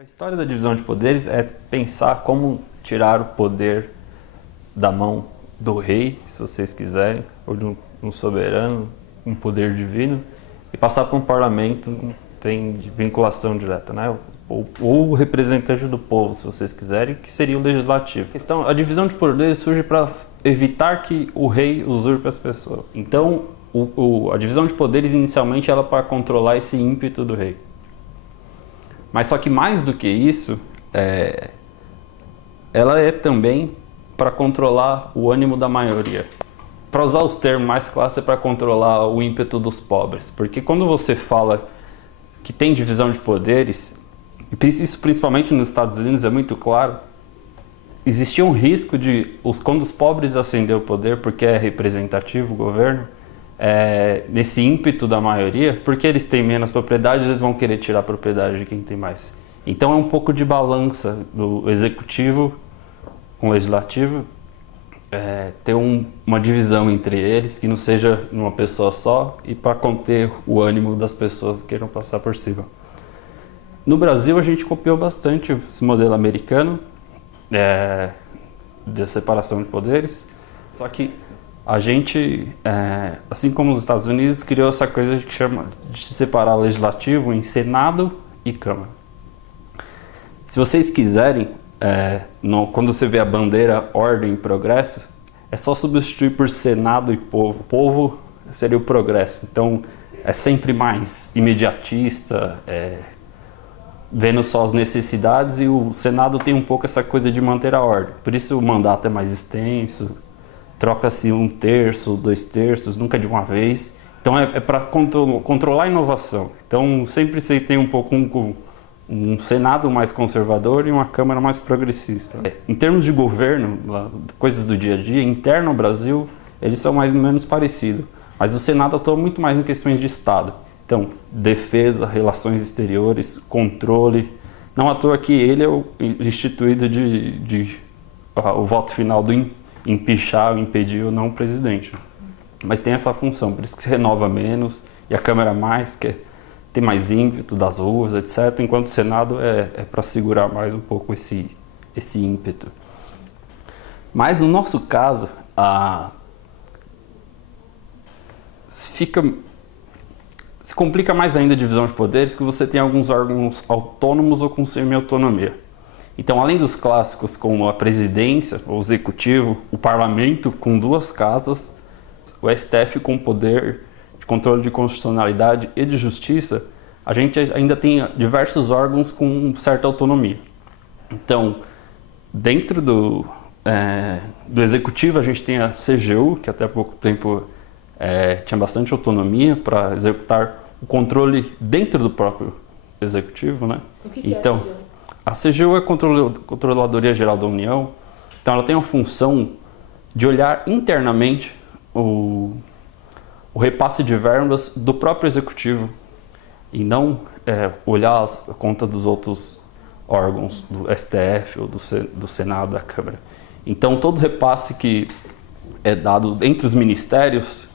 A história da divisão de poderes é pensar como tirar o poder da mão do rei, se vocês quiserem, ou de um soberano, um poder divino, e passar para um parlamento que tem vinculação direta, né? Ou o representante do povo, se vocês quiserem, que seria o legislativo. A divisão de poderes surge para evitar que o rei usurpe as pessoas. Então, a divisão de poderes inicialmente era para controlar esse ímpeto do rei. Mas só que mais do que isso, ela é também para controlar o ânimo da maioria. Para usar os termos mais clássicos, é para controlar o ímpeto dos pobres. Porque quando você fala que tem divisão de poderes, e isso principalmente nos Estados Unidos é muito claro, existia um risco de, quando os pobres ascenderem o poder, porque é representativo o governo, nesse ímpeto da maioria, porque eles têm menos propriedade, eles vão querer tirar a propriedade de quem tem mais. Então é um pouco de balança do executivo com o legislativo, ter uma divisão entre eles, que não seja uma pessoa só, e para conter o ânimo das pessoas que queiram passar por cima. No Brasil a gente copiou bastante esse modelo americano de separação de poderes, só que a gente, assim como os Estados Unidos, criou essa coisa que chama de separar o legislativo em Senado e Câmara. Se vocês quiserem, quando você vê a bandeira Ordem e Progresso, é só substituir por Senado e Povo. Povo seria o progresso, então é sempre mais imediatista, vendo só as necessidades, e o Senado tem um pouco essa coisa de manter a ordem. Por isso o mandato é mais extenso, troca-se 1/3, 2/3, nunca de uma vez. Então é para controlar a inovação. Então sempre você tem um pouco um Senado mais conservador e uma Câmara mais progressista. Em termos de governo, coisas do dia a dia, interno ao Brasil, eles são mais ou menos parecidos. Mas o Senado atua muito mais em questões de Estado. Então, defesa, relações exteriores, controle. Não à toa que ele é o instituído o voto final do empichar ou impedir ou não o presidente. Mas tem essa função, por isso que se renova menos, e a Câmara mais, que tem mais ímpeto das ruas, etc. Enquanto o Senado é para segurar mais um pouco esse ímpeto. Mas no nosso caso, se complica mais ainda a divisão de poderes, que você tem alguns órgãos autônomos ou com semi-autonomia. Então, além dos clássicos como a presidência, o executivo, o parlamento com 2 casas, o STF com poder de controle de constitucionalidade e de justiça, a gente ainda tem diversos órgãos com certa autonomia. Então, dentro do executivo, a gente tem a CGU, que até há pouco tempo tinha bastante autonomia para executar o controle dentro do próprio executivo, né? O que então, é a CGU? A CGU é a Controladoria Geral da União, então ela tem a função de olhar internamente o repasse de verbas do próprio executivo e não olhar a conta dos outros órgãos, do STF ou do Senado, da Câmara. Então todo repasse que é dado entre os ministérios,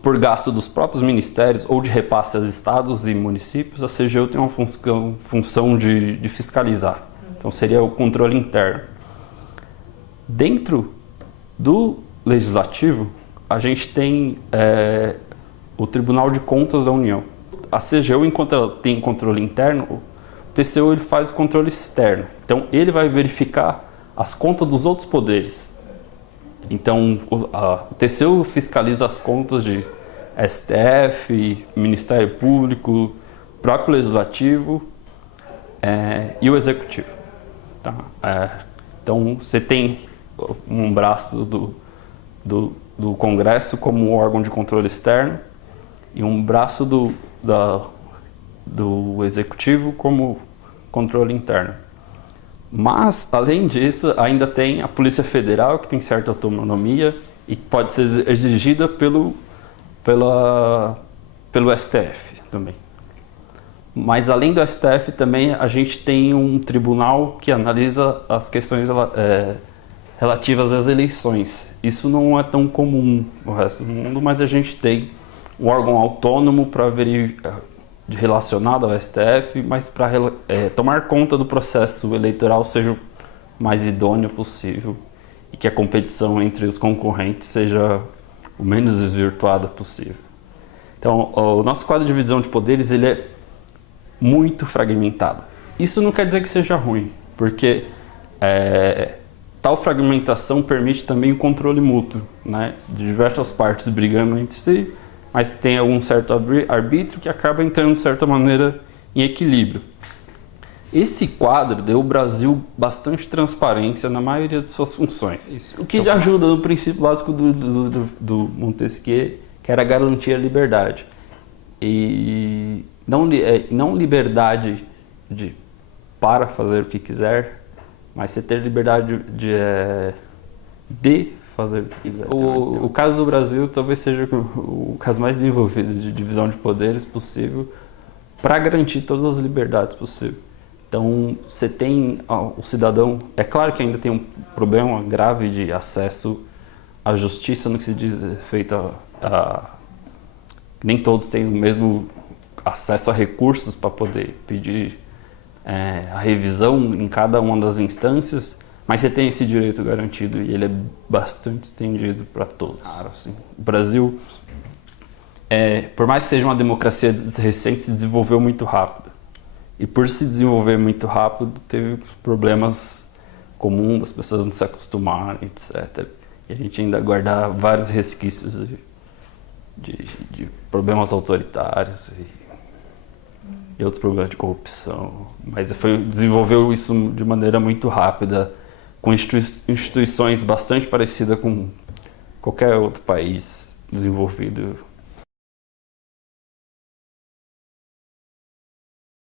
por gasto dos próprios ministérios ou de repasse aos estados e municípios, a CGU tem uma função de fiscalizar. Então seria o controle interno. Dentro do Legislativo, a gente tem o Tribunal de Contas da União. A CGU, enquanto ela tem controle interno, o TCU ele faz o controle externo. Então ele vai verificar as contas dos outros poderes. Então, o TCU fiscaliza as contas de STF, Ministério Público, próprio Legislativo e o Executivo. Tá? Então, você tem um braço do Congresso como órgão de controle externo e um braço do Executivo como controle interno. Mas, além disso, ainda tem a Polícia Federal, que tem certa autonomia e pode ser exigida pelo STF também. Mas, além do STF, também a gente tem um tribunal que analisa as questões relativas às eleições. Isso não é tão comum no resto do mundo, mas a gente tem um órgão autônomo para relacionado ao STF, mas para tomar conta do processo eleitoral seja o mais idôneo possível e que a competição entre os concorrentes seja o menos desvirtuada possível. Então, o nosso quadro de divisão de poderes ele é muito fragmentado. Isso não quer dizer que seja ruim, porque tal fragmentação permite também o controle mútuo, né, de diversas partes brigando entre si, mas tem algum certo arbítrio que acaba entrando, de certa maneira, em equilíbrio. Esse quadro deu ao Brasil bastante transparência na maioria de suas funções. Isso. O que então, ajuda no princípio básico do Montesquieu, que era garantir a liberdade. E não liberdade para fazer o que quiser, mas você ter liberdade de fazer o que quiser. O caso do Brasil talvez seja o caso mais desenvolvido de divisão de poderes possível para garantir todas as liberdades possíveis. Então, você tem o cidadão... É claro que ainda tem um problema grave de acesso à justiça no que se diz respeito nem todos têm o mesmo acesso a recursos para poder pedir a revisão em cada uma das instâncias, mas você tem esse direito garantido e ele é bastante estendido para todos. Claro, sim. O Brasil, por mais que seja uma democracia recente, se desenvolveu muito rápido. E por se desenvolver muito rápido, teve problemas comuns das pessoas não se acostumarem, etc. E a gente ainda guarda vários resquícios de problemas autoritários e outros problemas de corrupção. Mas desenvolveu isso de maneira muito rápida, com instituições bastante parecidas com qualquer outro país desenvolvido